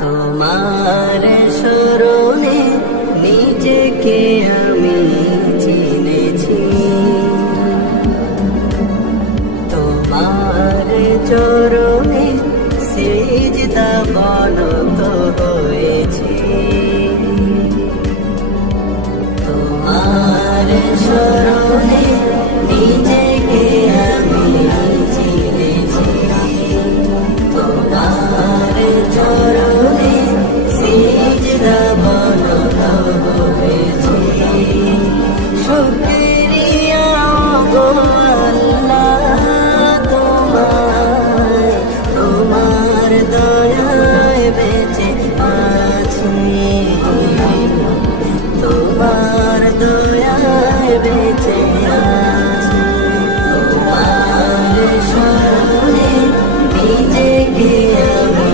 তোমার স্মরণে নিজেকে আমি চিনেছি, তোমার চরণে সিজদা বনত হয়েছি। তোমার স্মরণে নিজেকে আমি চিনেছি, তোমার চরণে সিজদা বনত হয়েছি। শুকরিয়া গো আল্লাহ তোমার, তোমার দয়ায় বেঁচে আছি, তোমার দয়ায় বেঁচে আছি। তোমার স্মরণে নিজেকে আমি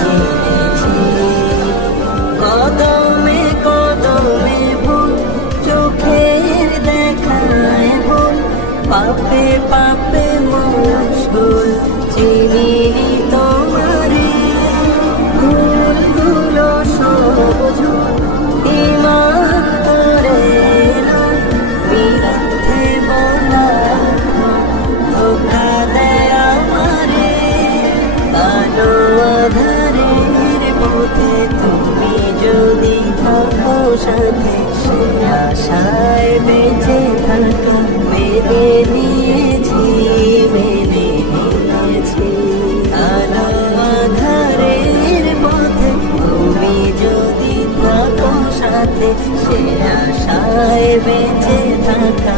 চিনেছি, কদমে কদমে ভুল, চোখের দেখায় ভুল, পাপে পাপে মশগুল, চিনি তোমারে ভুলগুলো সব ঝুল, ঈমান করে মিথ্যে বলা ধোঁকা দেয় আমারে। আলো আঁধারের পথে তুমি যদি থাকো সাথে, সে আশায় বেঁচে থাকা মেনে নিয়েছি, মেনে নিয়েছি। আলো আঁধারের পথে তুমি যদি থাকো সাথে, সে আশায় বেঁচে থাকা